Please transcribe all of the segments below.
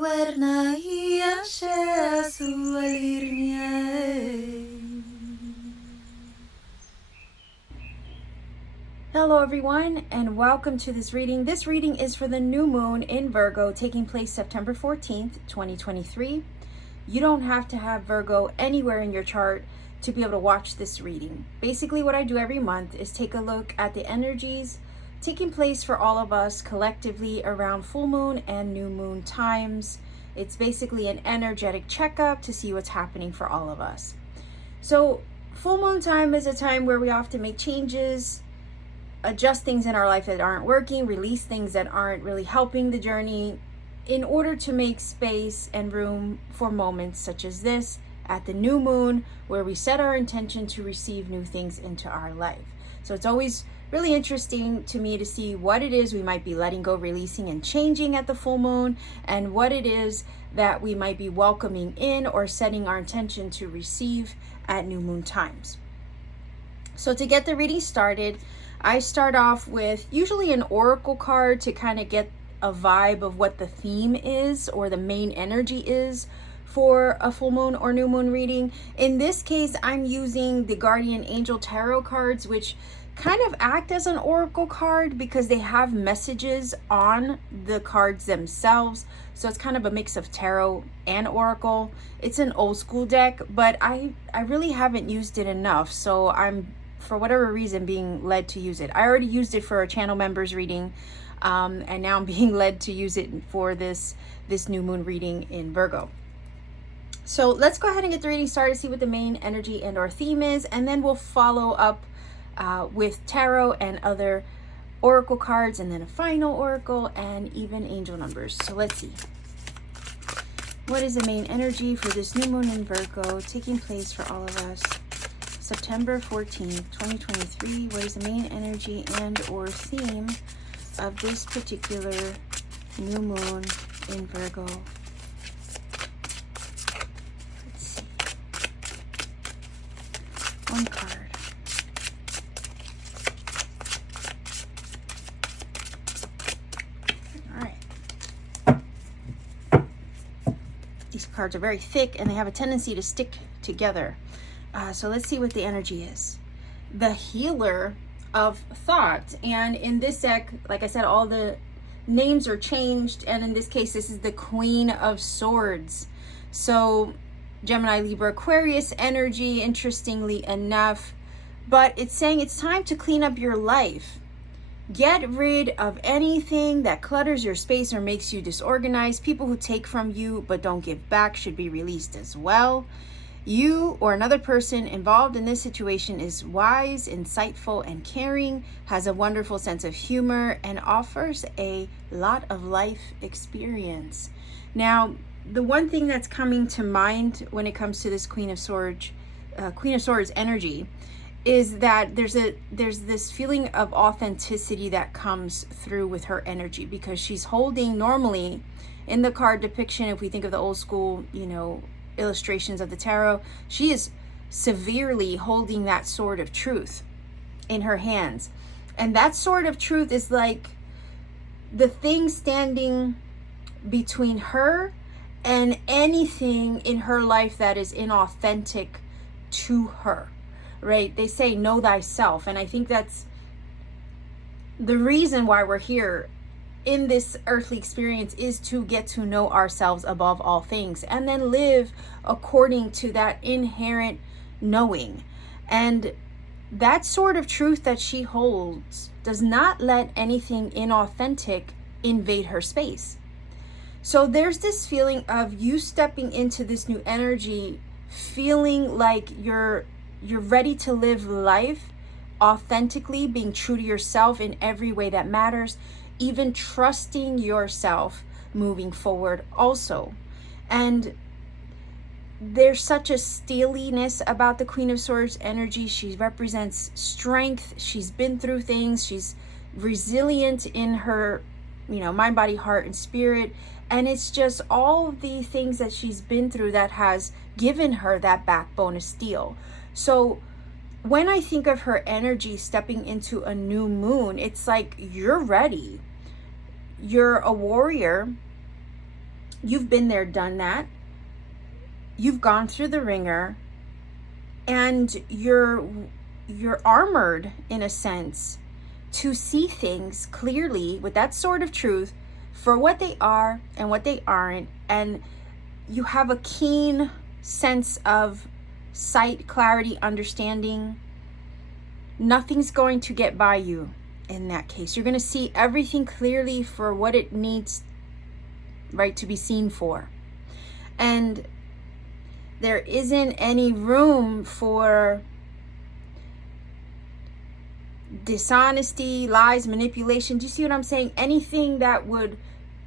warna hiasnya sualirnya. Hello everyone and welcome to this reading. This reading is for the new moon in Virgo taking place September 14th, 2023. You don't have to have Virgo anywhere in your chart to be able to watch this reading. Basically what I do every month is take a look at the energies taking place for all of us collectively around full moon and new moon times. It's basically an energetic checkup to see what's happening for all of us. So full moon time is a time where we often make changes, adjust things in our life that aren't working, release things that aren't really helping the journey in order to make space and room for moments such as this at the new moon, where we set our intention to receive new things into our life. So it's always really interesting to me to see what it is we might be letting go, releasing, and changing at the full moon, and what it is that we might be welcoming in or setting our intention to receive at new moon times. So to get the reading started, I start off with usually an oracle card to kind of get a vibe of what the theme is or the main energy is for a full moon or new moon reading. In this case, I'm using the Guardian Angel Tarot cards, which kind of act as an oracle card because they have messages on the cards themselves. So it's kind of a mix of tarot and oracle. It's an old school deck, but I really haven't used it enough. So I'm, for whatever reason, being led to use it. I already used it for a channel members reading, and now I'm being led to use it for this new moon reading in Virgo. So let's go ahead and get the reading started, see what the main energy and or theme is, and then we'll follow up with tarot and other oracle cards, and then a final oracle and even angel numbers. So let's see. What is the main energy for this new moon in Virgo taking place for all of us? September 14th, 2023. What is the main energy and or theme of this particular new moon in Virgo? Let's see. One card. All right. These cards are very thick and they have a tendency to stick together. So let's see what the energy is. The healer of thought. And in this deck, like I said, all the names are changed. And in this case, this is the Queen of Swords. So Gemini, Libra, Aquarius energy, interestingly enough. But it's saying it's time to clean up your life. Get rid of anything that clutters your space or makes you disorganized. People who take from you but don't give back should be released as well. You or another person involved in this situation is wise, insightful, and caring, has a wonderful sense of humor, and offers a lot of life experience. Now, the one thing that's coming to mind when it comes to this Queen of Swords energy is that there's this feeling of authenticity that comes through with her energy, because she's holding, normally in the card depiction, if we think of the old school, illustrations of the tarot, she is severely holding that sword of truth in her hands. And that sword of truth is like the thing standing between her and anything in her life that is inauthentic to her, right? They say know thyself, and I think that's the reason why we're here in this earthly experience, is to get to know ourselves above all things and then live according to that inherent knowing. And that sort of truth that she holds does not let anything inauthentic invade her space. So there's this feeling of you stepping into this new energy, feeling like you're ready to live life authentically, being true to yourself in every way that matters, even trusting yourself moving forward also. And there's such a steeliness about the Queen of Swords energy. She represents strength. She's been through things. She's resilient in her, mind, body, heart, and spirit. And it's just all the things that she's been through that has given her that backbone of steel. So when I think of her energy stepping into a new moon, it's like you're ready. You're a warrior You've been there, done that. You've gone through the ringer, and you're armored in a sense to see things clearly with that sword of truth for what they are and what they aren't. And you have a keen sense of sight, clarity, understanding. Nothing's going to get by you in that case. You're going to see everything clearly for what it needs, right, to be seen for. And there isn't any room for dishonesty, lies, manipulation. Do you see what I'm saying? Anything that would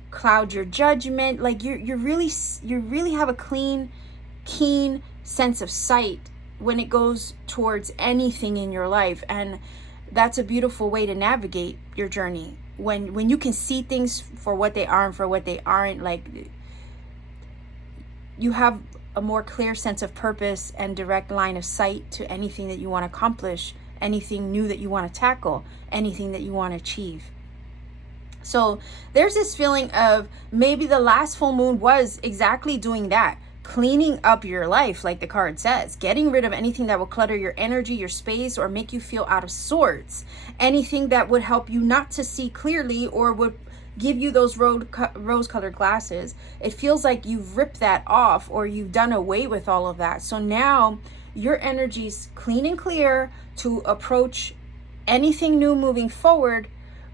cloud your judgment. Like you really have a keen sense of sight when it goes towards anything in your life. And that's a beautiful way to navigate your journey. When you can see things for what they are and for what they aren't, like you have a more clear sense of purpose and direct line of sight to anything that you want to accomplish, anything new that you want to tackle, anything that you want to achieve. So there's this feeling of maybe the last full moon was exactly doing that, cleaning up your life, like the card says, getting rid of anything that will clutter your energy, your space, or make you feel out of sorts, anything that would help you not to see clearly or would give you those rose-colored glasses. It feels like you've ripped that off or you've done away with all of that. So now your energy's clean and clear to approach anything new moving forward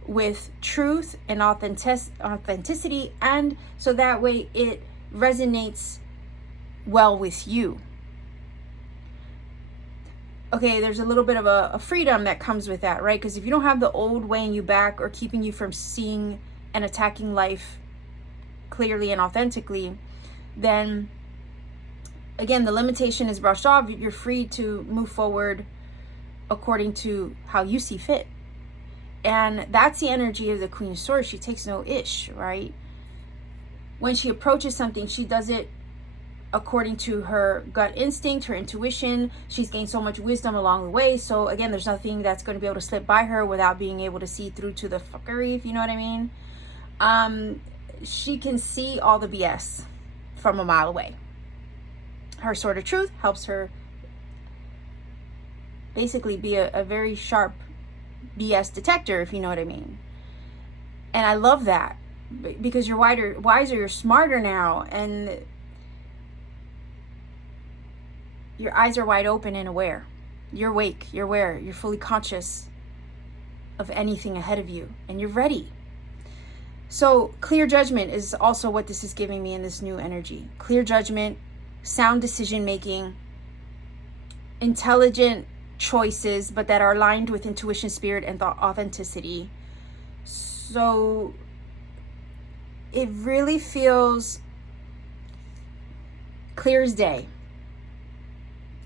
with truth and authenticity, and so that way it resonates well with you. Okay, there's a little bit of a freedom that comes with that, right? Because if you don't have the old weighing you back or keeping you from seeing and attacking life clearly and authentically, then again, the limitation is brushed off. You're free to move forward according to how you see fit. And that's the energy of the Queen of Swords. She takes no ish, right? When she approaches something, she does it according to her gut instinct, her intuition. She's gained so much wisdom along the way. So again, there's nothing that's going to be able to slip by her without being able to see through to the fuckery, if you know what I mean. She can see all the BS from a mile away. Her sword of truth helps her basically be a very sharp BS detector, if you know what I mean. And I love that because you're wiser, you're smarter now, and your eyes are wide open and aware. You're awake, you're aware, you're fully conscious of anything ahead of you, and you're ready. So clear judgment is also what this is giving me in this new energy. Clear judgment, sound decision making, intelligent choices, but that are aligned with intuition, spirit, and authenticity. So it really feels clear as day.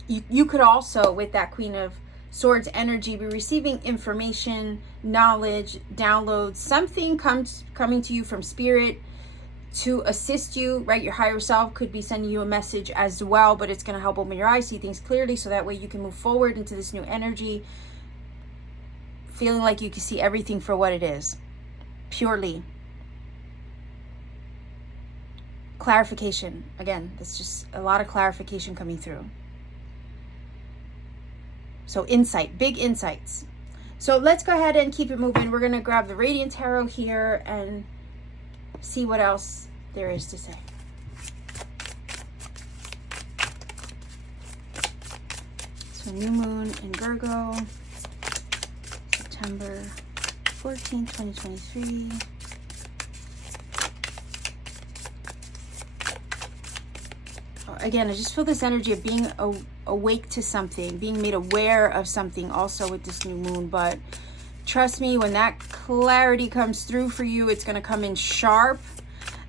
You could also, with that Queen of Swords energy, be receiving information, knowledge, downloads, something coming to you from spirit to assist you, right? Your higher self could be sending you a message as well, but it's going to help open your eyes, see things clearly, so that way you can move forward into this new energy, feeling like you can see everything for what it is, purely. Clarification. Again, that's just a lot of clarification coming through. So insight, big insights. So let's go ahead and keep it moving. We're going to grab the Radiant Tarot here and see what else there is to say. So new moon in Virgo, September 14th, 2023. Again, I just feel this energy of being awake to something, being made aware of something also with this new moon. But trust me, when that clarity comes through for you, it's going to come in sharp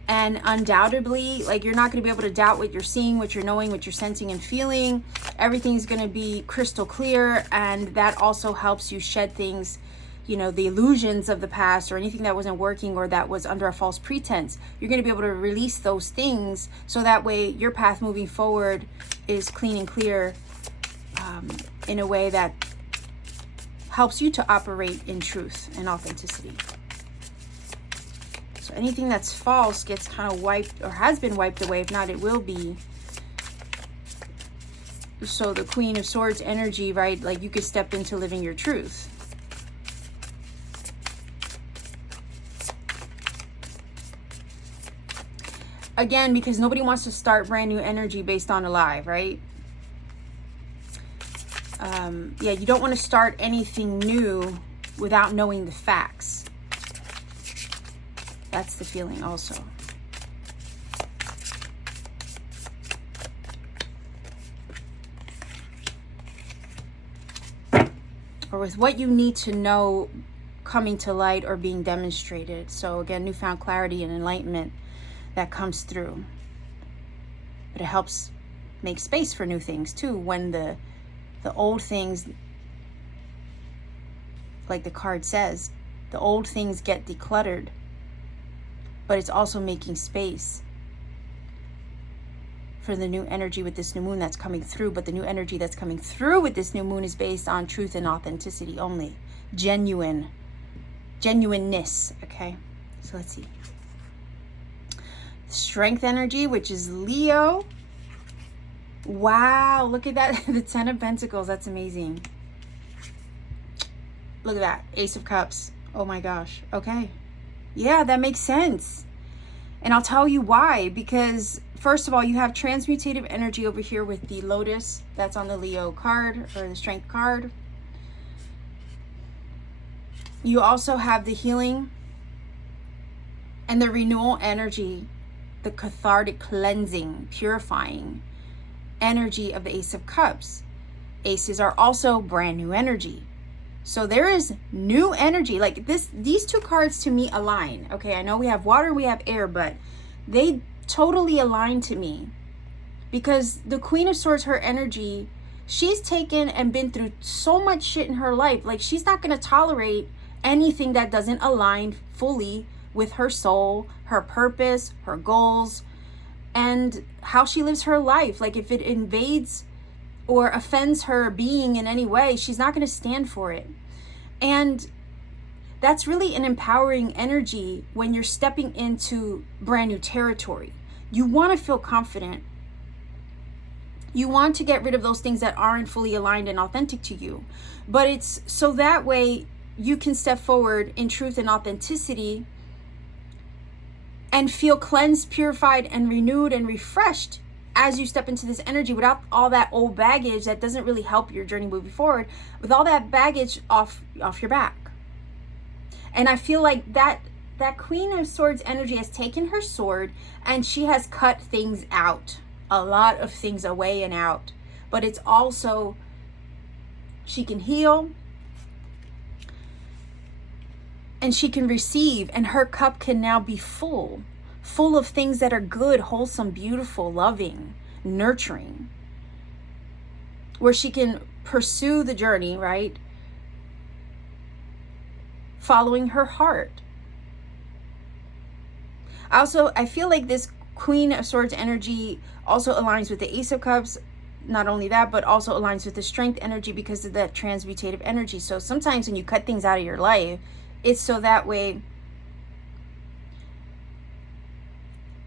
and undoubtedly, like, you're not going to be able to doubt what you're seeing, what you're knowing, what you're sensing and feeling. Everything's going to be crystal clear, and that also helps you shed things, you know, the illusions of the past or anything that wasn't working or that was under a false pretense. You're going to be able to release those things, so that way your path moving forward is clean and clear, in a way that helps you to operate in truth and authenticity. So Anything that's false gets kind of wiped, or has been wiped away. If not, it will be. So the Queen of Swords energy, right? Like you could step into living your truth. Again, because nobody wants to start brand new energy based on a lie, right? Yeah, you don't want to start anything new without knowing the facts. That's the feeling also. Or with what you need to know coming to light or being demonstrated. So again, newfound clarity and enlightenment that comes through. But it helps make space for new things too, when the old things, like the card says, the old things get decluttered. But it's also making space for the new energy with this new moon that's coming through. But the new energy that's coming through with this new moon is based on truth and authenticity only. Genuineness. Okay, so let's see. Strength energy, which is Leo. Wow, look at that. The 10 of Pentacles. That's amazing. Look at that. Ace of Cups. Oh my gosh. Okay. Yeah, that makes sense. And I'll tell you why. Because first of all, you have transmutative energy over here with the Lotus. That's on the Leo card, or the Strength card. You also have the healing and the renewal energy, the cathartic cleansing, purifying energy of the Ace of Cups. Aces are also brand new energy. So there is new energy. Like these two cards to me align. Okay, I know we have water, we have air, but they totally align to me. Because the Queen of Swords, her energy, she's taken and been through so much shit in her life. Like she's not going to tolerate anything that doesn't align fully with her soul, her purpose, her goals, and how she lives her life. Like if it invades or offends her being in any way, she's not going to stand for it. And that's really an empowering energy when you're stepping into brand new territory. You want to feel confident. You want to get rid of those things that aren't fully aligned and authentic to you. But it's so that way you can step forward in truth and authenticity and feel cleansed, purified, and renewed and refreshed as you step into this energy without all that old baggage that doesn't really help your journey moving forward, with all that baggage off your back. And I feel like that Queen of Swords energy has taken her sword and she has cut things out, a lot of things away and out. But it's also, she can heal and she can receive, and her cup can now be full of things that are good, wholesome, beautiful, loving, nurturing, where she can pursue the journey, right? Following her heart. Also, I feel like this Queen of Swords energy also aligns with the Ace of Cups. Not only that, but also aligns with the Strength energy because of that transmutative energy. So sometimes when you cut things out of your life, it's so that way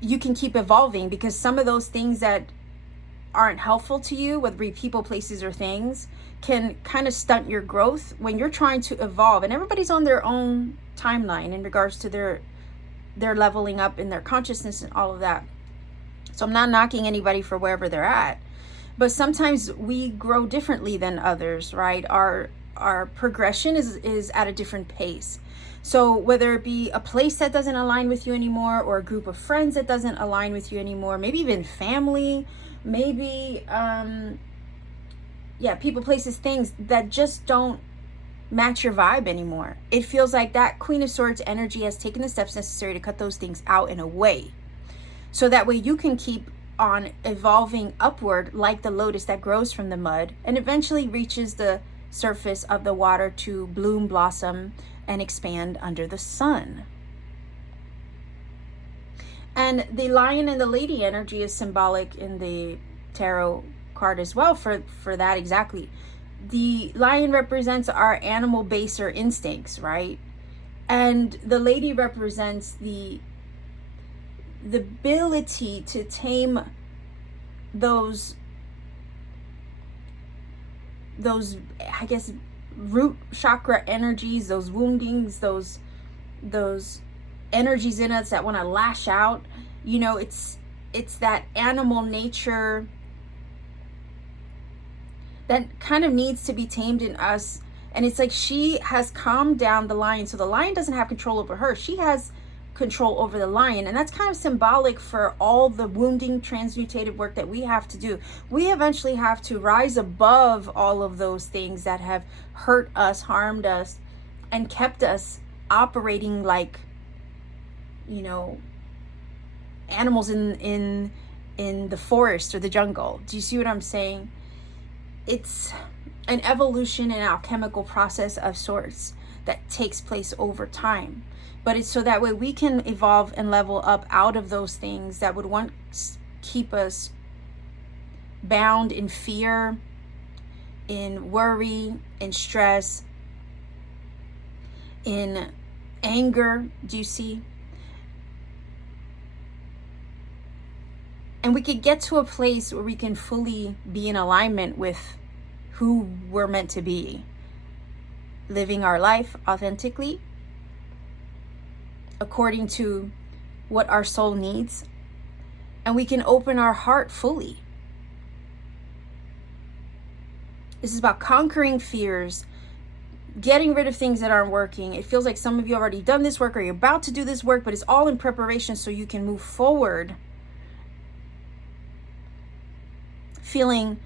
you can keep evolving, because some of those things that aren't helpful to you, whether it be people, places, or things, can kind of stunt your growth when you're trying to evolve. And everybody's on their own timeline in regards to their leveling up in their consciousness and all of that. So I'm not knocking anybody for wherever they're at, but sometimes we grow differently than others, right? Our progression is at a different pace. So whether it be a place that doesn't align with you anymore, or a group of friends that doesn't align with you anymore, maybe even family, maybe people, places, things that just don't match your vibe anymore. It feels like that Queen of Swords energy has taken the steps necessary to cut those things out in a way, so that way you can keep on evolving upward like the lotus that grows from the mud and eventually reaches the surface of the water to bloom, blossom, and expand under the sun. And the Lion and the Lady energy is symbolic in the tarot card as well for that exactly. The Lion represents our animal baser instincts, right? And the Lady represents the the ability to tame those I guess root chakra energies, those woundings, those energies in us that want to lash out. You know, it's that animal nature that kind of needs to be tamed in us. And it's like she has calmed down the lion, so the lion doesn't have control over her. She has control over the lion. And that's kind of symbolic for all the wounding, transmutative work that we have to do. We eventually have to rise above all of those things that have hurt us, harmed us, and kept us operating like, you know, animals in the forest or the jungle. Do you see what I'm saying? It's an evolution and alchemical process of sorts that takes place over time. But it's so that way we can evolve and level up out of those things that would once keep us bound in fear, in worry, in stress, in anger. Do you see? And we could get to a place where we can fully be in alignment with who we're meant to be, living our life authentically, according to what our soul needs, and we can open our heart fully. This is about conquering fears, getting rid of things that aren't working. It feels like some of you have already done this work or you're about to do this work, but it's all in preparation so you can move forward feeling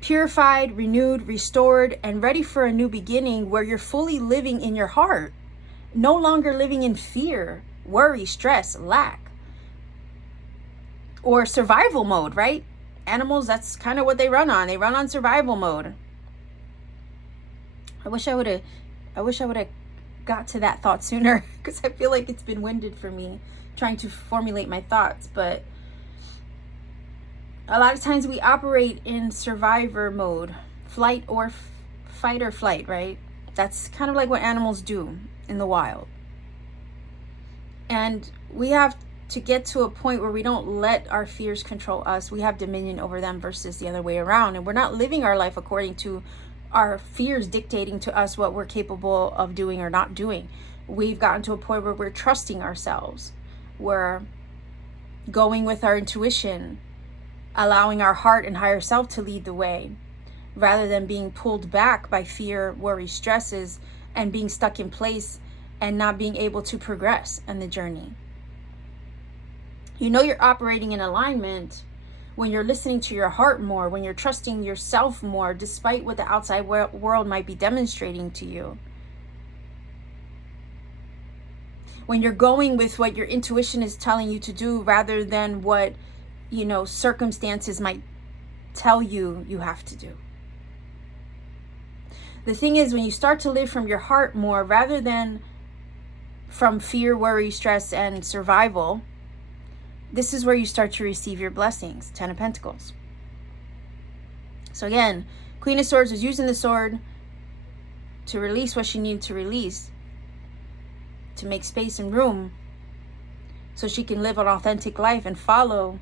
purified, renewed, restored, and ready for a new beginning where you're fully living in your heart. No longer living in fear, worry, stress, lack, or survival mode, right? Animals, that's kind of what they run on. They run on survival mode. I wish I would have got to that thought sooner, because I feel like it's been winded for me trying to formulate my thoughts. But a lot of times we operate in survivor mode, flight or fight or flight, right? That's kind of like what animals do in the wild. And we have to get to a point where we don't let our fears control us. We have dominion over them versus the other way around. And we're not living our life according to our fears dictating to us what we're capable of doing or not doing. We've gotten to a point where we're trusting ourselves. We're going with our intuition, allowing our heart and higher self to lead the way, rather than being pulled back by fear, worry, stresses, and being stuck in place and not being able to progress in the journey. You know you're operating in alignment when you're listening to your heart more, when you're trusting yourself more, despite what the outside world might be demonstrating to you. When you're going with what your intuition is telling you to do rather than what, you know, circumstances might tell you you have to do. The thing is, when you start to live from your heart more rather than from fear, worry, stress, and survival, this is where you start to receive your blessings. 10 of Pentacles. So again, Queen of Swords was using the sword to release what she needed to release, to make space and room so she can live an authentic life and follow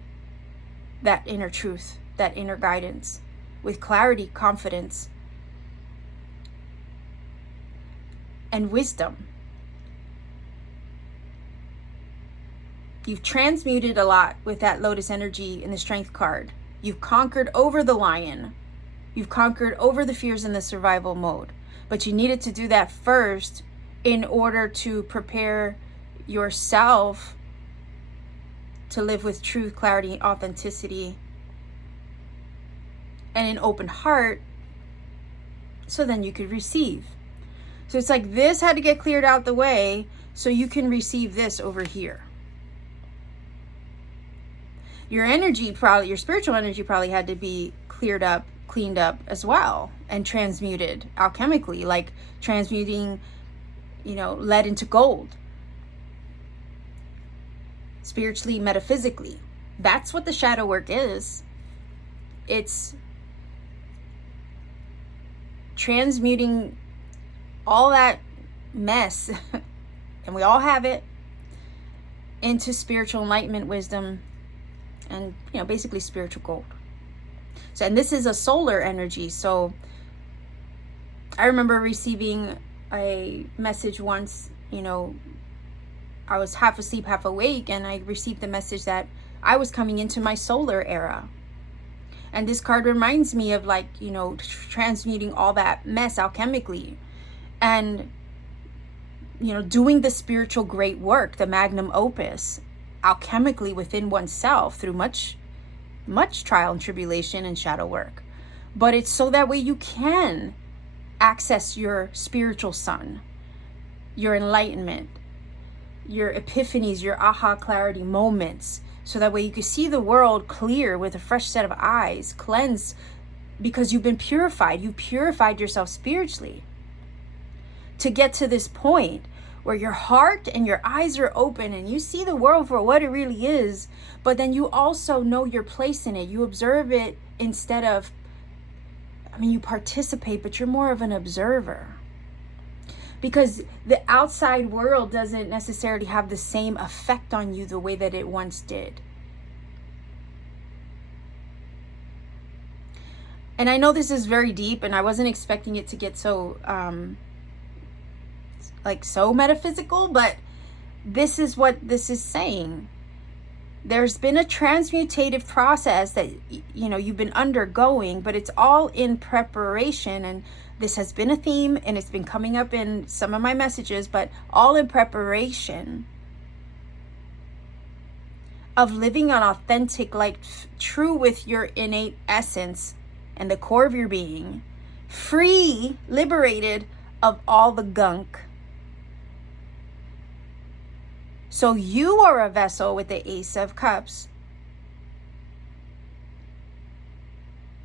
that inner truth, that inner guidance with clarity, confidence, and wisdom. You've transmuted a lot with that Lotus energy in the Strength card. You've conquered over the lion. You've conquered over the fears in the survival mode. But you needed to do that first in order to prepare yourself to live with truth, clarity, authenticity, and an open heart, so then you could receive. So it's like this had to get cleared out the way so you can receive this over here. Your energy probably, your spiritual energy probably had to be cleared up, cleaned up as well, and transmuted alchemically, like transmuting, you know, lead into gold. Spiritually, metaphysically. That's what the shadow work is. It's transmuting all that mess, and we all have it, into spiritual enlightenment, wisdom, and, you know, basically spiritual gold. So, and this is a solar energy. So I remember receiving a message once, you know, I was half asleep, half awake, and I received the message that I was coming into my solar era. And this card reminds me of, like, you know, transmuting all that mess alchemically and, you know, doing the spiritual great work, the magnum opus, alchemically within oneself through much trial and tribulation and shadow work. But it's so that way you can access your spiritual sun, your enlightenment, your epiphanies, your aha clarity moments, so that way you can see the world clear with a fresh set of eyes, cleansed, because you've been purified. You purified yourself spiritually to get to this point where your heart and your eyes are open and you see the world for what it really is, but then you also know your place in it. You observe it instead of, I mean, you participate, but you're more of an observer. Because the outside world doesn't necessarily have the same effect on you the way that it once did. And I know this is very deep, and I wasn't expecting it to get so, so metaphysical, but this is what this is saying. There's been a transmutative process that, you know, you've been undergoing, but it's all in preparation. And this has been a theme, and it's been coming up in some of my messages, but all in preparation of living an authentic life, true with your innate essence and the core of your being, free, liberated of all the gunk. So you are a vessel with the Ace of Cups.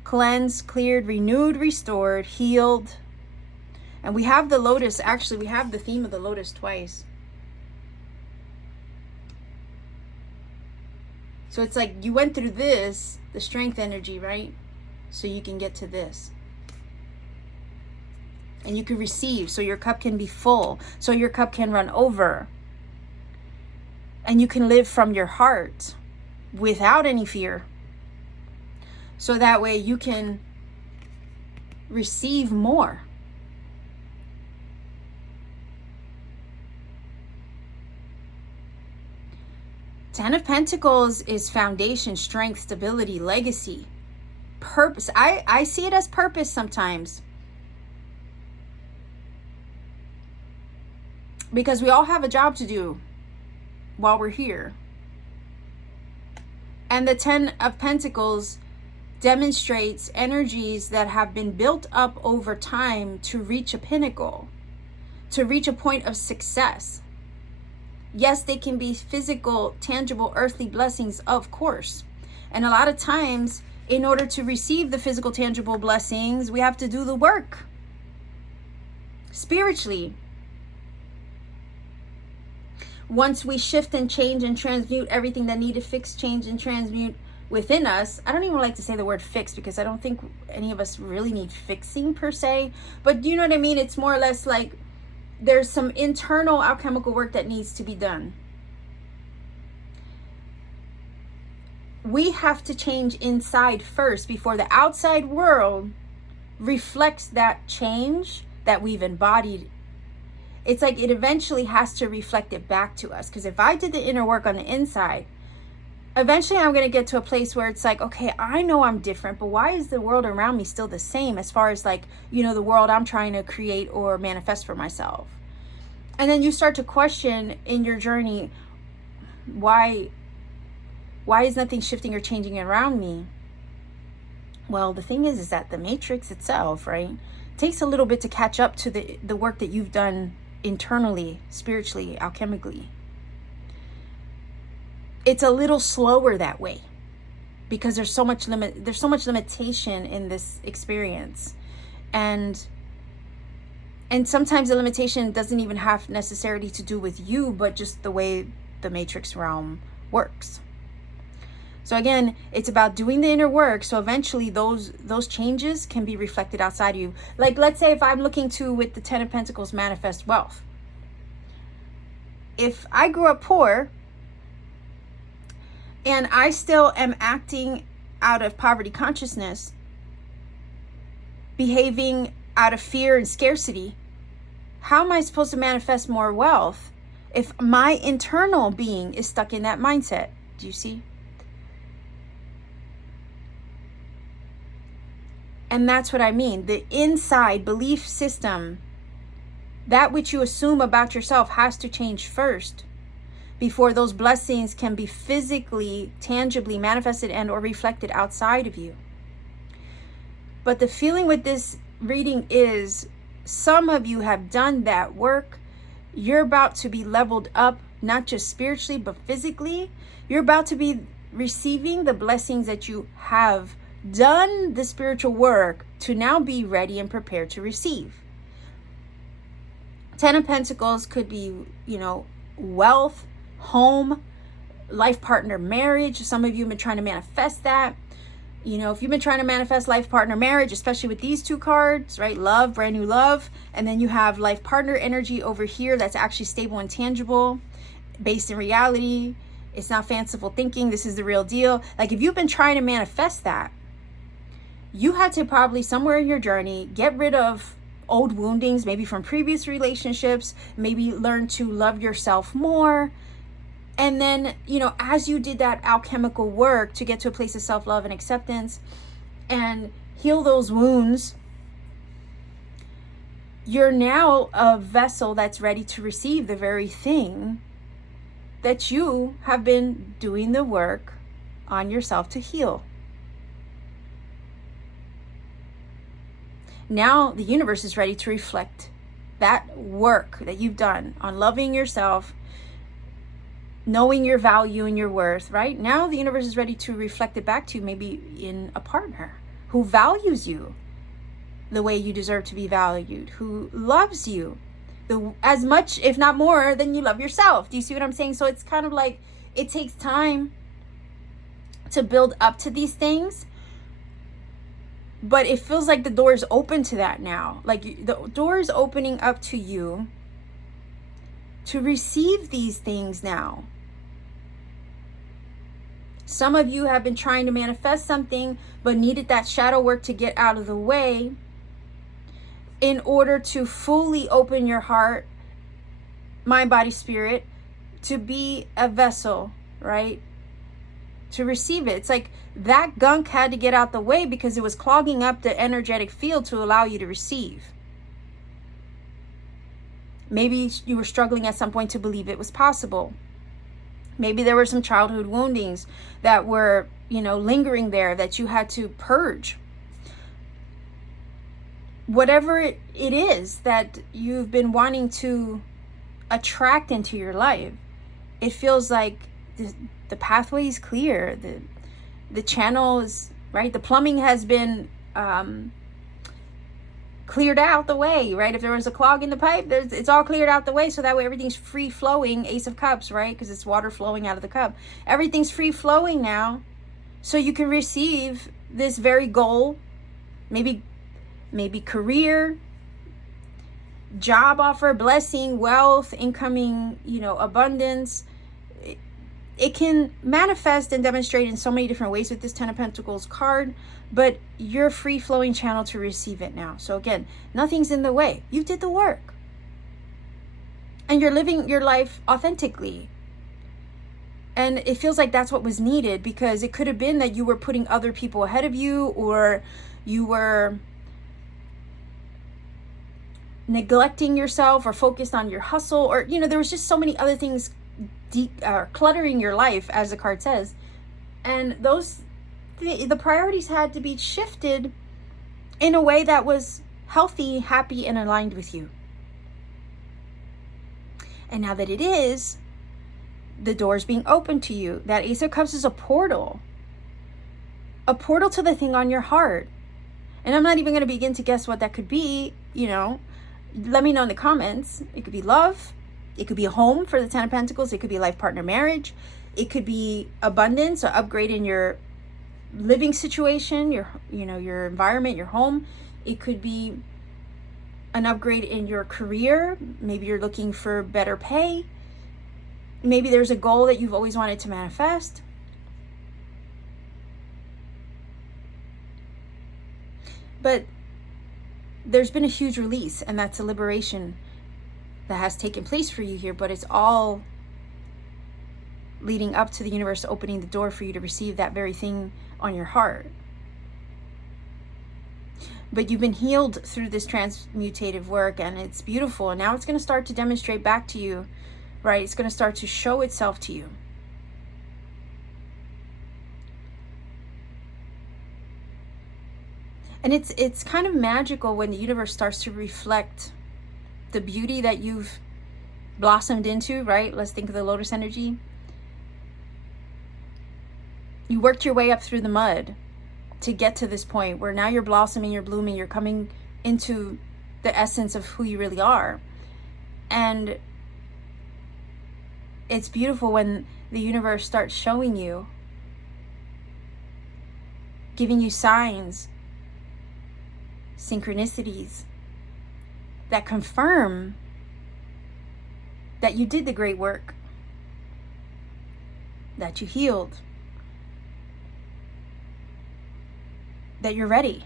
Cleansed, cleared, renewed, restored, healed. And we have the lotus. Actually, we have the theme of the lotus twice. So it's like you went through this, the strength energy, right? So you can get to this. And you can receive, so your cup can be full, so your cup can run over. And you can live from your heart without any fear. So that way you can receive more. Ten of Pentacles is foundation, strength, stability, legacy, purpose. I see it as purpose sometimes. Because we all have a job to do while we're here. And the Ten of Pentacles demonstrates energies that have been built up over time to reach a pinnacle, to reach a point of success. Yes, they can be physical, tangible, earthly blessings, of course. And a lot of times, in order to receive the physical, tangible blessings, we have to do the work spiritually. Once we shift and change and transmute everything that needed fix, change, and transmute within us, I don't even like to say the word fix because I don't think any of us really need fixing per se, but you know what I mean? It's more or less like there's some internal alchemical work that needs to be done. We have to change inside first before the outside world reflects that change that we've embodied. It's like it eventually has to reflect it back to us. Because if I did the inner work on the inside, eventually I'm going to get to a place where it's like, okay, I know I'm different, but why is the world around me still the same as far as like, you know, the world I'm trying to create or manifest for myself? And then you start to question in your journey, why is nothing shifting or changing around me? Well, the thing is that the matrix itself, right, takes a little bit to catch up to the work that you've done internally, spiritually, alchemically. It's a little slower that way because there's so much limitation in this experience. And sometimes the limitation doesn't even have necessarily to do with you, but just the way the matrix realm works. So again, it's about doing the inner work. So eventually those changes can be reflected outside of you. Like, let's say if I'm looking to, with the Ten of Pentacles, manifest wealth. If I grew up poor, and I still am acting out of poverty consciousness, behaving out of fear and scarcity, how am I supposed to manifest more wealth if my internal being is stuck in that mindset? Do you see? And that's what I mean. The inside belief system, that which you assume about yourself, has to change first before those blessings can be physically, tangibly manifested and or reflected outside of you. But the feeling with this reading is some of you have done that work. You're about to be leveled up, not just spiritually, but physically. You're about to be receiving the blessings that you have done the spiritual work to now be ready and prepared to receive. 10 of Pentacles could be, wealth, home, life partner, marriage. Some of you have been trying to manifest that. If you've been trying to manifest life partner, marriage, especially with these two cards, right? Love, brand new love. And then you have life partner energy over here that's actually stable and tangible, based in reality. It's not fanciful thinking. This is the real deal. Like if you've been trying to manifest that, you had to probably somewhere in your journey get rid of old woundings, maybe from previous relationships, maybe learn to love yourself more. And then, as you did that alchemical work to get to a place of self-love and acceptance and heal those wounds, you're now a vessel that's ready to receive the very thing that you have been doing the work on yourself to heal. Now the universe is ready to reflect that work that you've done on loving yourself, knowing your value and your worth, right? Now the universe is ready to reflect it back to you, maybe in a partner who values you the way you deserve to be valued, who loves you as much, if not more, than you love yourself. Do you see what I'm saying? So it's kind of like it takes time to build up to these things, but it feels like the door is open to that now. Like the door is opening up to you to receive these things now. Some of you have been trying to manifest something, but needed that shadow work to get out of the way in order to fully open your heart, mind, body, spirit, to be a vessel, right? To receive it. It's like that gunk had to get out the way because it was clogging up the energetic field to allow you to receive. Maybe you were struggling at some point to believe it was possible. Maybe there were some childhood woundings that were, lingering there that you had to purge. Whatever it is that you've been wanting to attract into your life, it feels like the pathway is clear. The channel is, right? The plumbing has been cleared out the way, right? If there was a clog in the pipe, it's all cleared out the way, so that way everything's free flowing. Ace of Cups, right? Because it's water flowing out of the cup. Everything's free flowing now, so you can receive this very goal, maybe career, job offer, blessing, wealth, incoming, abundance. It can manifest and demonstrate in so many different ways with this 10 of Pentacles card, but you're free flowing channel to receive it now. So again, nothing's in the way. You did the work. And you're living your life authentically. And it feels like that's what was needed, because it could have been that you were putting other people ahead of you, or you were neglecting yourself or focused on your hustle, or, there was just so many other things cluttering your life, as the card says, and the priorities had to be shifted in a way that was healthy, happy, and aligned with you. And now that it is, the door's being opened to you. That Ace of Cups is a portal to the thing on your heart. And I'm not even going to begin to guess what that could be. Let me know in the comments. It could be love. It could be a home for the 10 of Pentacles. It could be life partner, marriage. It could be abundance, or upgrade in your living situation, your environment, your home. It could be an upgrade in your career. Maybe you're looking for better pay. Maybe there's a goal that you've always wanted to manifest. But there's been a huge release, and that's a liberation that has taken place for you here, but it's all leading up to the universe opening the door for you to receive that very thing on your heart. But you've been healed through this transmutative work, and it's beautiful. And now it's going to start to demonstrate back to you, right? It's going to start to show itself to you. And it's kind of magical when the universe starts to reflect the beauty that you've blossomed into, right? Let's think of the lotus energy. You worked your way up through the mud to get to this point where now you're blossoming, you're blooming, you're coming into the essence of who you really are. And it's beautiful when the universe starts showing you, giving you signs, synchronicities that confirm that you did the great work, that you healed, that you're ready.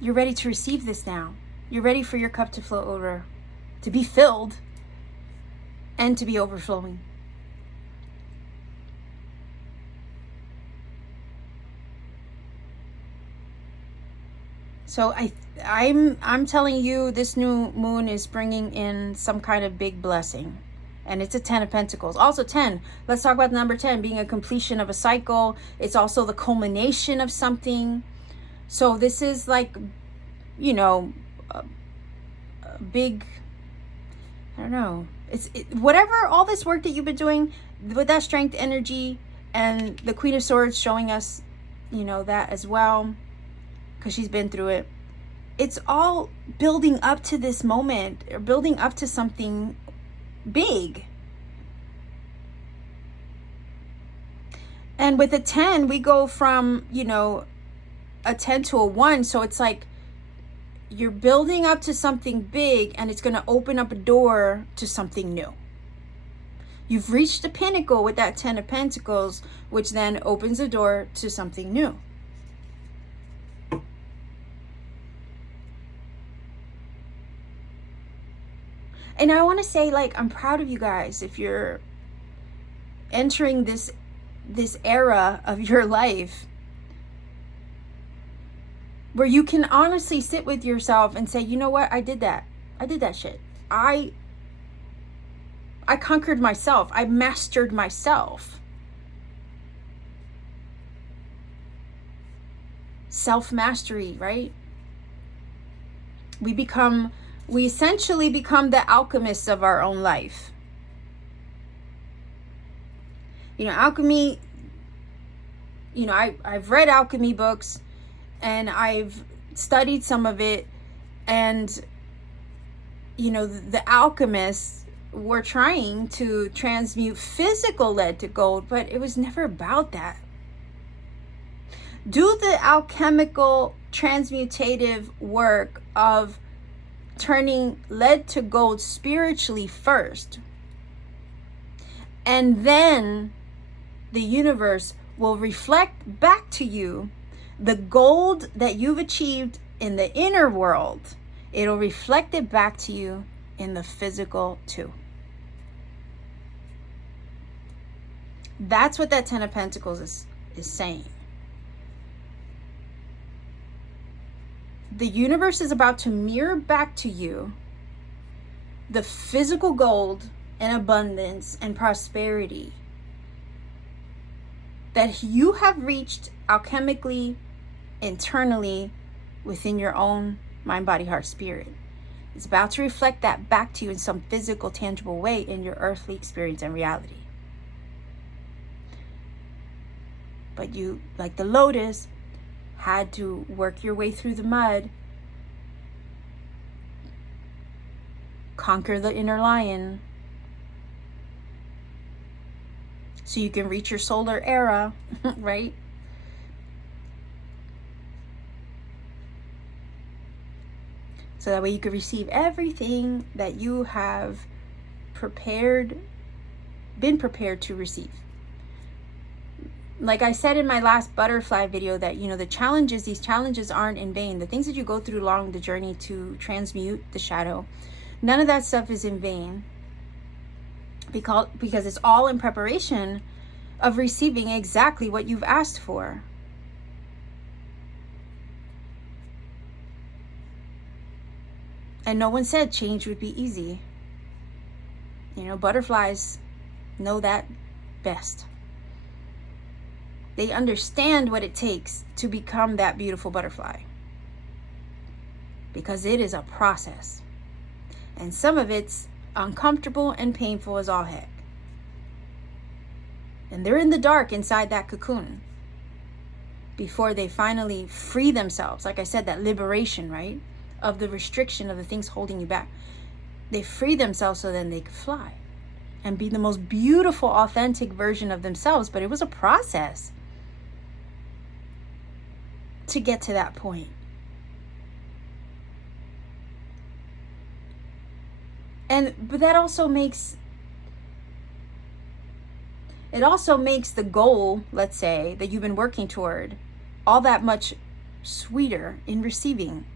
You're ready to receive this now. You're ready for your cup to flow over, to be filled, and to be overflowing. So I'm telling you, this new moon is bringing in some kind of big blessing. And it's a 10 of Pentacles. Also 10, let's talk about the number 10 being a completion of a cycle. It's also the culmination of something. So this is like, you know, a big, I don't know. Whatever, all this work that you've been doing with that strength energy, and the Queen of Swords showing us, you know, that as well, because she's been through it. It's all building up to this moment, or building up to something big. And with a 10, we go from, you know, a 10 to a 1. So it's like you're building up to something big, and it's going to open up a door to something new. You've reached the pinnacle with that 10 of Pentacles, which then opens the door to something new. And I want to say, like, I'm proud of you guys if you're entering this era of your life where you can honestly sit with yourself and say, you know what, I did that shit. I conquered myself. I mastered myself. Self-mastery, right? We essentially become the alchemists of our own life. You know, alchemy, you know, I've read alchemy books, and I've studied some of it, and, you know, the alchemists were trying to transmute physical lead to gold, but it was never about that. Do the alchemical transmutative work of turning lead to gold spiritually first, and then the universe will reflect back to you the gold that you've achieved in the inner world. It'll reflect it back to you in the physical too. That's what that 10 of Pentacles is saying. The universe is about to mirror back to you the physical gold and abundance and prosperity that you have reached alchemically, internally, within your own mind, body, heart, spirit. It's about to reflect that back to you in some physical, tangible way in your earthly experience and reality. But you, like the lotus, had to work your way through the mud, conquer the inner lion, so you can reach your solar era, right? So that way you can receive everything that you have been prepared to receive. like I said in my last butterfly video, that, you know, these challenges aren't in vain. The things that you go through along the journey to transmute the shadow, none of that stuff is in vain, because it's all in preparation of receiving exactly what you've asked for. And no one said change would be easy. You know, butterflies know that best. They understand what it takes to become that beautiful butterfly, because it is a process. And some of it's uncomfortable and painful as all heck. And they're in the dark inside that cocoon before they finally free themselves. Like I said, that liberation, right? Of the restriction of the things holding you back. They free themselves so then they could fly and be the most beautiful, authentic version of themselves. But it was a process to get to that point. But that also makes the goal, let's say, that you've been working toward, all that much sweeter in receiving.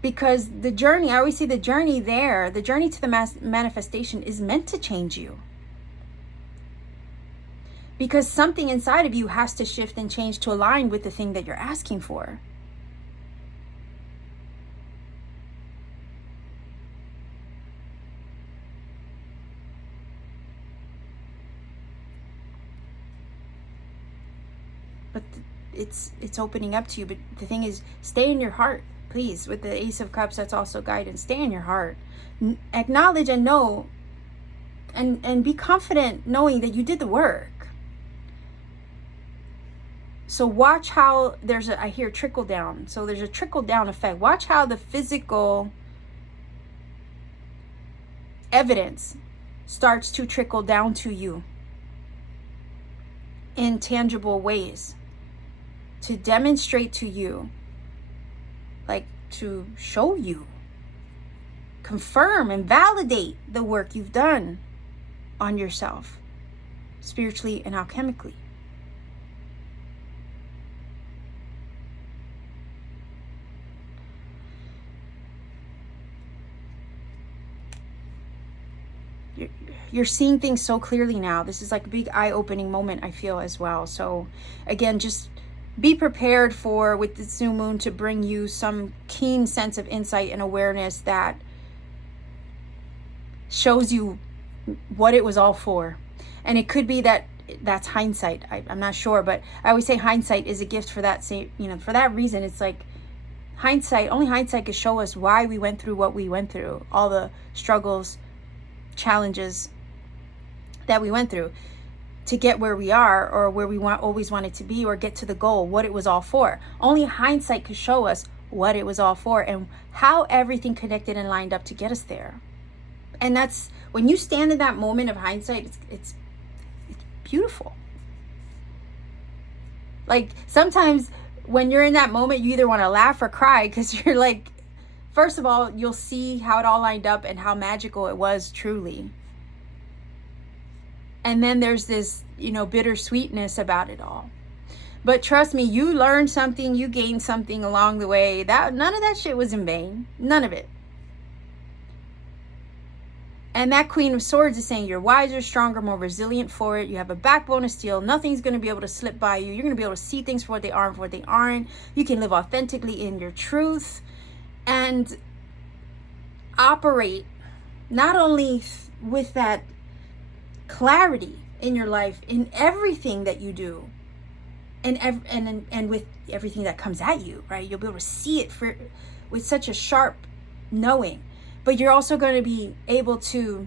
Because the journey, I always say the journey to the manifestation is meant to change you. Because something inside of you has to shift and change to align with the thing that you're asking for. But it's opening up to you. But the thing is, stay in your heart, please. With the Ace of Cups, that's also guidance. Stay in your heart. Acknowledge and know, and be confident knowing that you did the work. So watch how I hear trickle down. So there's a trickle down effect. Watch how the physical evidence starts to trickle down to you in tangible ways, to demonstrate to you, like to show you, confirm and validate the work you've done on yourself, spiritually and alchemically. You're seeing things so clearly now. This is like a big eye-opening moment, I feel, as well. So again, just be prepared for, with this new moon, to bring you some keen sense of insight and awareness that shows you what it was all for. And it could be that that's hindsight. I'm not sure, but I always say hindsight is a gift for that same, for that reason. It's like only hindsight could show us why we went through what we went through, all the struggles, challenges that we went through to get where we are, or where we always wanted to be, or get to the goal, what it was all for. Only hindsight could show us what it was all for and how everything connected and lined up to get us there. And that's when you stand in that moment of hindsight, it's beautiful. Like sometimes when you're in that moment, you either want to laugh or cry, because you're like, first of all, you'll see how it all lined up and how magical it was truly. And then there's this, bittersweetness about it all. But trust me, you learned something, you gained something along the way. None of that shit was in vain. None of it. And that Queen of Swords is saying you're wiser, stronger, more resilient for it. You have a backbone of steel. Nothing's going to be able to slip by you. You're going to be able to see things for what they are and for what they aren't. You can live authentically in your truth and operate not only with that clarity in your life, in everything that you do, and with everything that comes at you, right? You'll be able to see it with such a sharp knowing. But you're also going to be able to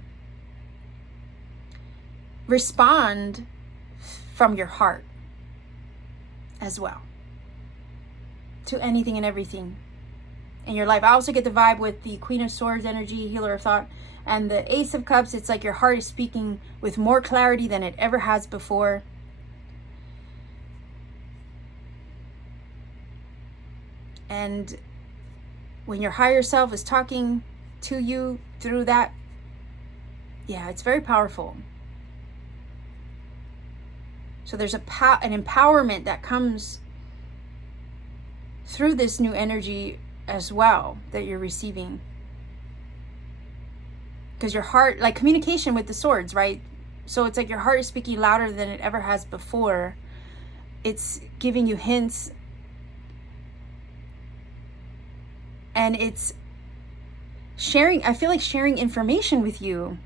respond from your heart as well to anything and everything in your life. I also get the vibe with the Queen of Swords energy, healer of thought, and the Ace of Cups. It's like your heart is speaking with more clarity than it ever has before. And when your higher self is talking to you through that, yeah, it's very powerful. So there's an empowerment that comes through this new energy as well that you're receiving. Because your heart, like communication with the swords, right? So it's like your heart is speaking louder than it ever has before. It's giving you hints. And it's sharing, I feel like sharing information with you.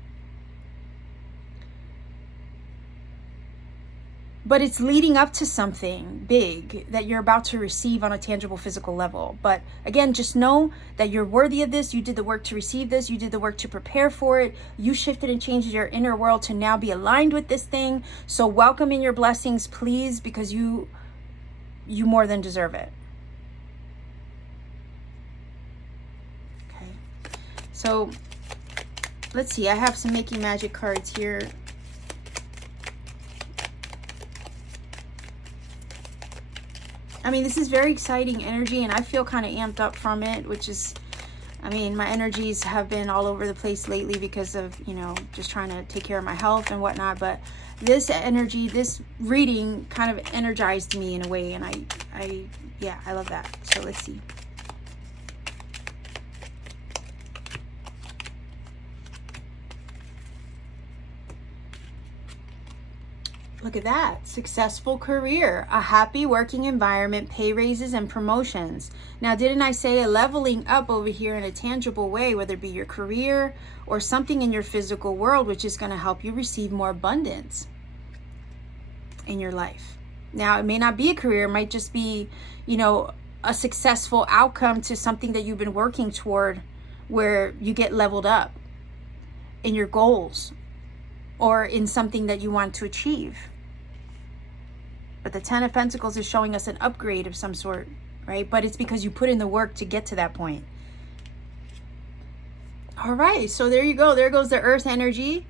But it's leading up to something big that you're about to receive on a tangible physical level. But again, just know that you're worthy of this. You did the work to receive this. You did the work to prepare for it. You shifted and changed your inner world to now be aligned with this thing. So welcome in your blessings, please, because you more than deserve it. Okay. So let's see. I have some Making Magic cards here. I mean, this is very exciting energy, and I feel kind of amped up from it, which is, I mean, my energies have been all over the place lately because of, you know, just trying to take care of my health and whatnot. But this energy, this reading kind of energized me in a way, and I love that. So let's see. Look at that. Successful career, a happy working environment, pay raises and promotions. Now, didn't I say a leveling up over here in a tangible way, whether it be your career or something in your physical world, which is going to help you receive more abundance in your life. Now, it may not be a career. It might just be, you know, a successful outcome to something that you've been working toward where you get leveled up in your goals or in something that you want to achieve. But the Ten of Pentacles is showing us an upgrade of some sort, right? But it's because you put in the work to get to that point. All right, so there you go. There goes the earth energy.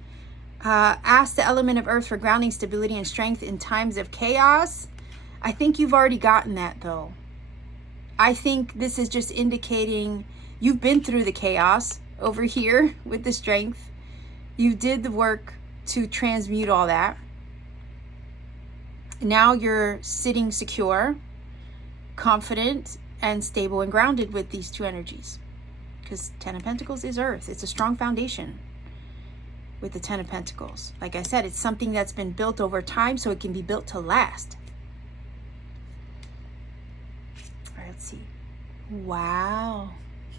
Ask the element of earth for grounding, stability, and strength in times of chaos. I think you've already gotten that, though. I think this is just indicating you've been through the chaos over here with the strength. You did the work to transmute all that. Now you're sitting secure, confident, and stable and grounded with these two energies. Because Ten of Pentacles is earth. It's a strong foundation with the Ten of Pentacles. Like I said, it's something that's been built over time, so it can be built to last. All right, let's see. Wow.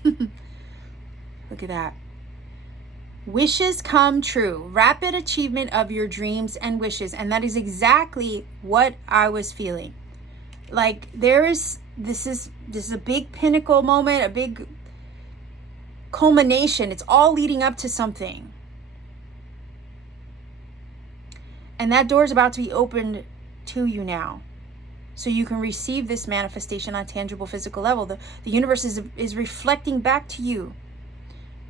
Look at that. Wishes come true. Rapid achievement of your dreams and wishes. And that is exactly what I was feeling. Like this is a big pinnacle moment, a big culmination. It's all leading up to something. And that door is about to be opened to you now. So you can receive this manifestation on a tangible physical level. The universe is reflecting back to you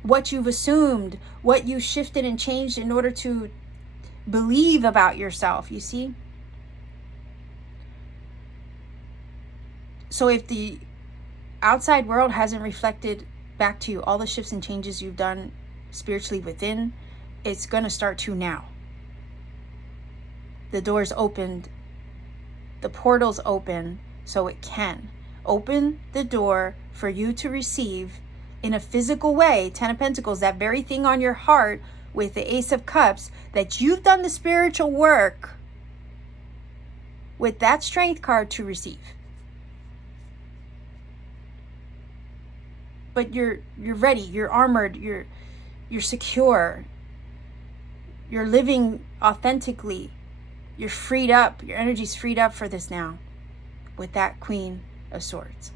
what you've assumed, what you shifted and changed in order to believe about yourself, you see? So if the outside world hasn't reflected back to you all the shifts and changes you've done spiritually within, it's going to start to now. The door's opened, the portal's open, so it can open the door for you to receive in a physical way, Ten of Pentacles, that very thing on your heart with the Ace of Cups, that you've done the spiritual work with that Strength card to receive. But you're ready, you're armored, you're secure, you're living authentically, you're freed up, your energy's freed up for this now with that Queen of Swords.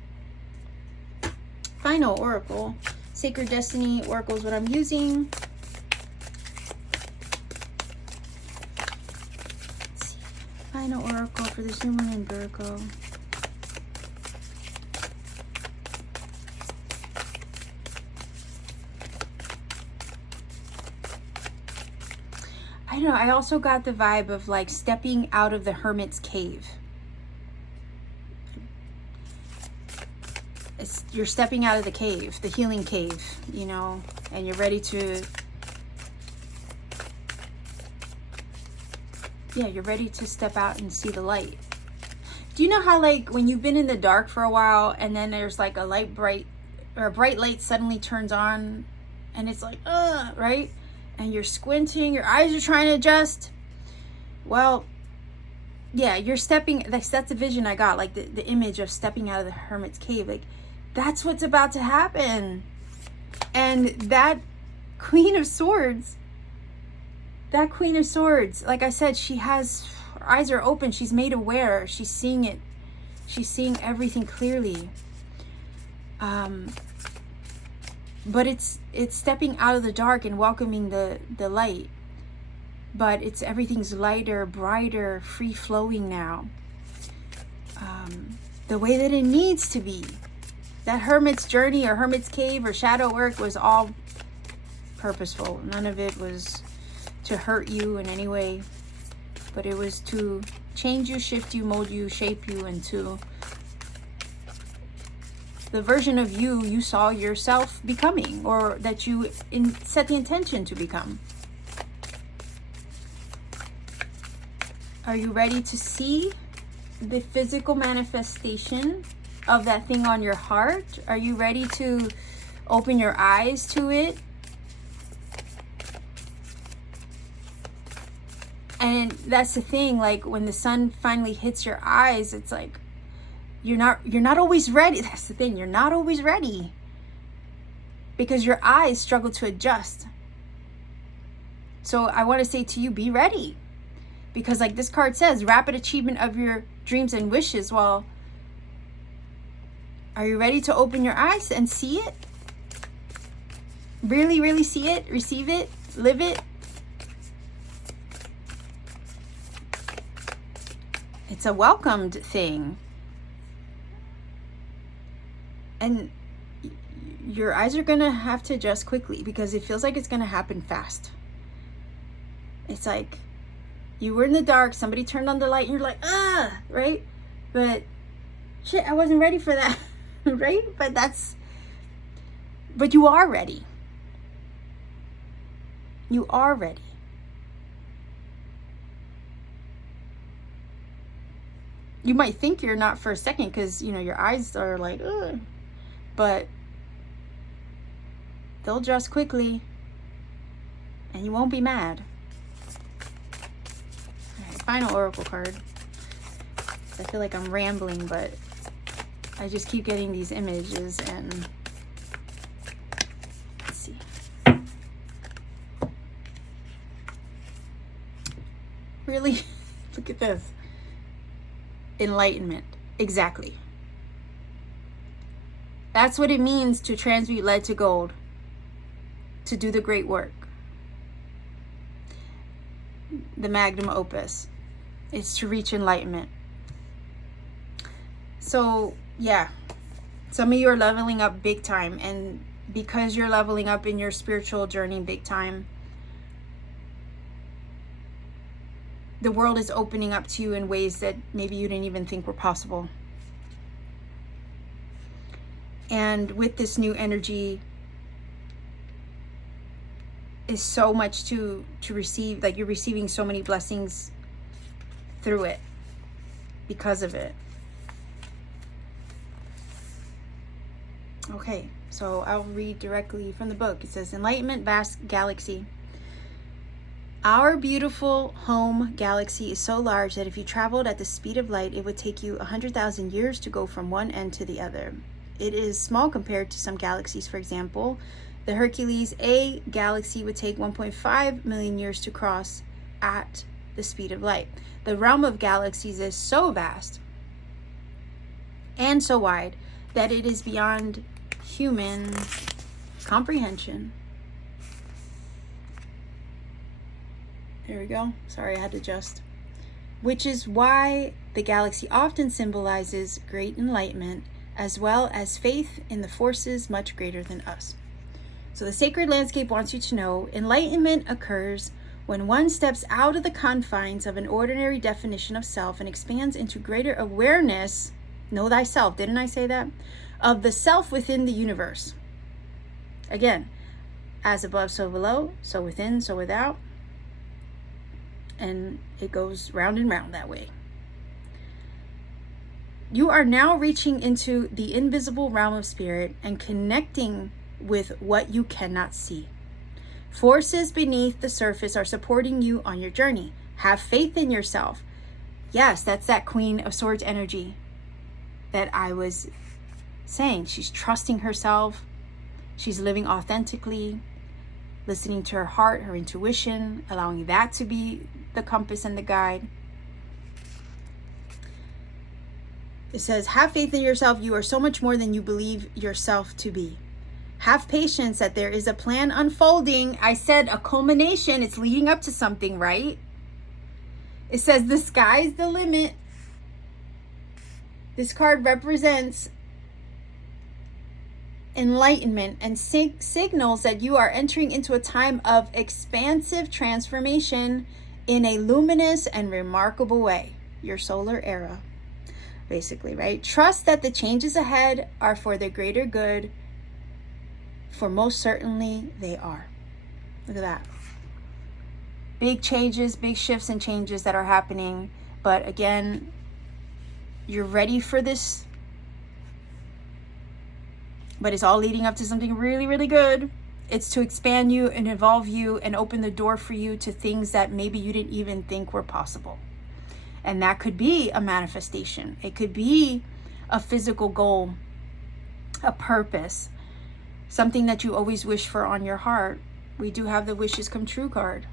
Final Oracle, Sacred Destiny Oracle is what I'm using. Let's see. Final Oracle for this new moon in Virgo. I don't know, I also got the vibe of like stepping out of the hermit's cave. You're stepping out of the cave, the healing cave, you know, and you're ready to yeah, you're ready to step out and see the light. Do you know how, like, when you've been in the dark for a while and then there's like a bright light suddenly turns on and it's like, right? And you're squinting, your eyes are trying to adjust. Well, yeah, you're stepping, that's the vision I got, like the image of stepping out of the hermit's cave. Like, that's what's about to happen. And that Queen of Swords, like I said, her eyes are open, she's made aware, she's seeing it, she's seeing everything clearly. But it's stepping out of the dark and welcoming the light. But everything's lighter, brighter, free-flowing now. The way that it needs to be. That hermit's journey or hermit's cave or shadow work was all purposeful. None of it was to hurt you in any way. But it was to change you, shift you, mold you, shape you into the version of you saw yourself becoming, or that you set the intention to become. Are you ready to see the physical manifestation of that thing on your heart? Are you ready to open your eyes to it? And that's the thing, like when the sun finally hits your eyes, it's like you're not always ready. That's the thing, you're not always ready because your eyes struggle to adjust. So I want to say to you, be ready. Because like this card says, rapid achievement of your dreams and wishes. Well, are you ready to open your eyes and see it? Really, really see it, receive it, live it? It's a welcomed thing. And your eyes are going to have to adjust quickly because it feels like it's going to happen fast. It's like you were in the dark, somebody turned on the light and you're like, right? But shit, I wasn't ready for that, right? But you are ready. You are ready. You might think you're not for a second because, your eyes are like, ugh. But they'll adjust quickly and you won't be mad. All right, final oracle card. I feel like I'm rambling, but I just keep getting these images and let's see. Really? Look at this. Enlightenment. Exactly. That's what it means to transmute lead to gold, to do the great work. The magnum opus is to reach enlightenment. So, yeah, some of you are leveling up big time, and because you're leveling up in your spiritual journey big time, the world is opening up to you in ways that maybe you didn't even think were possible. And with this new energy is so much to receive. Like, you're receiving so many blessings through it because of it. Okay, so I'll read directly from the book. It says, Enlightenment, vast galaxy. Our beautiful home galaxy is so large that if you traveled at the speed of light, it would take you 100,000 years to go from one end to the other. It is small compared to some galaxies. For example, the Hercules A galaxy would take 1.5 million years to cross at the speed of light. The realm of galaxies is so vast and so wide that it is beyond human comprehension. There we go. Sorry, I had to adjust. Which is why the galaxy often symbolizes great enlightenment, as well as faith in the forces much greater than us. So the sacred landscape wants you to know enlightenment occurs when one steps out of the confines of an ordinary definition of self and expands into greater awareness, know thyself, didn't I say that? Of the self within the universe. Again, as above, so below, so within, so without. And it goes round and round that way. You are now reaching into the invisible realm of spirit and connecting with what you cannot see. Forces beneath the surface are supporting you on your journey. Have faith in yourself. Yes, that's that Queen of Swords energy that I was saying. She's trusting herself. She's living authentically, listening to her heart, her intuition, allowing that to be the compass and the guide. It says, have faith in yourself. You are so much more than you believe yourself to be. Have patience that there is a plan unfolding. I said a culmination. It's leading up to something, right? It says the sky's the limit. This card represents enlightenment and signals that you are entering into a time of expansive transformation in a luminous and remarkable way. Your solar era, basically, right? Trust that the changes ahead are for the greater good, for most certainly they are. Look at that. Big changes, big shifts and changes that are happening. But again, you're ready for this. But it's all leading up to something really, really good. It's to expand you and evolve you and open the door for you to things that maybe you didn't even think were possible. And that could be a manifestation. It could be a physical goal, a purpose, something that you always wish for on your heart. We do have the wishes come true card.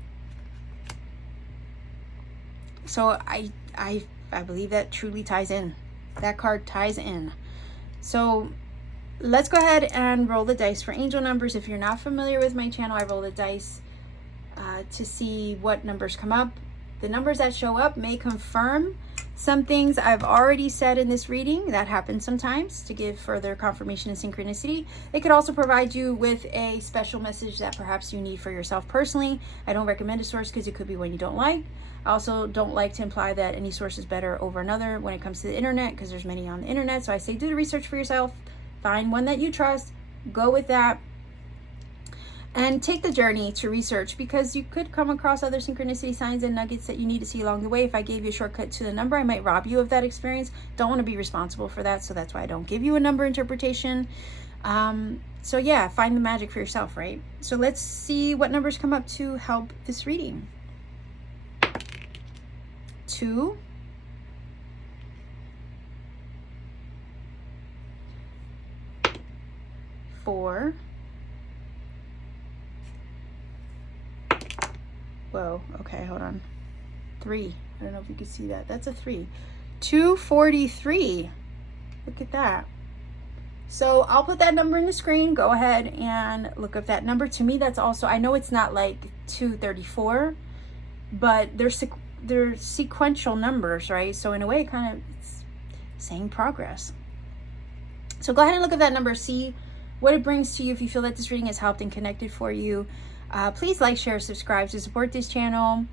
So I believe that truly ties in. That card ties in. So let's go ahead and roll the dice for angel numbers. If you're not familiar with my channel, I roll the dice to see what numbers come up. The numbers that show up may confirm some things I've already said in this reading. That happens sometimes to give further confirmation and synchronicity. It could also provide you with a special message that perhaps you need for yourself personally. I don't recommend a source because it could be one you don't like. I also don't like to imply that any source is better over another when it comes to the internet, because there's many on the internet. So I say do the research for yourself. Find one that you trust. Go with that. And take the journey to research, because you could come across other synchronicity signs and nuggets that you need to see along the way. If I gave you a shortcut to the number, I might rob you of that experience. Don't want to be responsible for that. So that's why I don't give you a number interpretation. So yeah, find the magic for yourself, right? So let's see what numbers come up to help this reading. 2, 4, whoa, okay, hold on, 3. I don't know if you can see that. That's a 3. 243. Look at that. So I'll put that number in the screen. Go ahead and look up that number. To me, that's also, I know it's not like 234, but they're sequential numbers, right? So in a way, kind of it's saying progress. So go ahead and look at that number, see what it brings to you. If you feel that this reading has helped and connected for you, please like, share, subscribe to support this channel.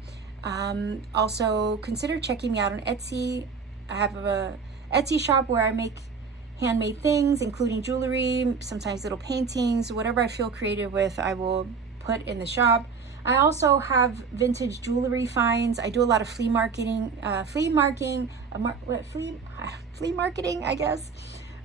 Also consider checking me out on Etsy. I have a Etsy shop where I make handmade things, including jewelry, sometimes little paintings, whatever I feel creative with, I will put in the shop. I also have vintage jewelry finds. I do a lot of flea marketing, I guess.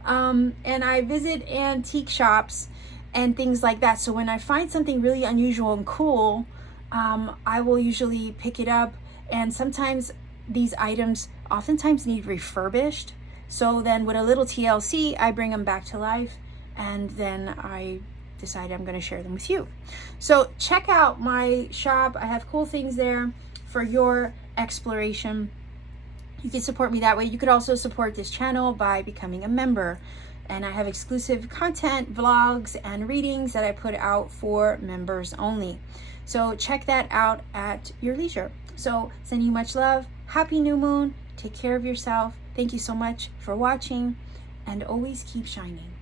And I visit antique shops and things like that. So when I find something really unusual and cool, I will usually pick it up. And sometimes these items oftentimes need refurbished. So then with a little TLC, I bring them back to life, and then I decide I'm going to share them with you. So check out my shop. I have cool things there for your exploration. You can support me that way. You could also support this channel by becoming a member. And I have exclusive content, vlogs, and readings that I put out for members only. So check that out at your leisure. So sending you much love. Happy new moon. Take care of yourself. Thank you so much for watching, and always keep shining.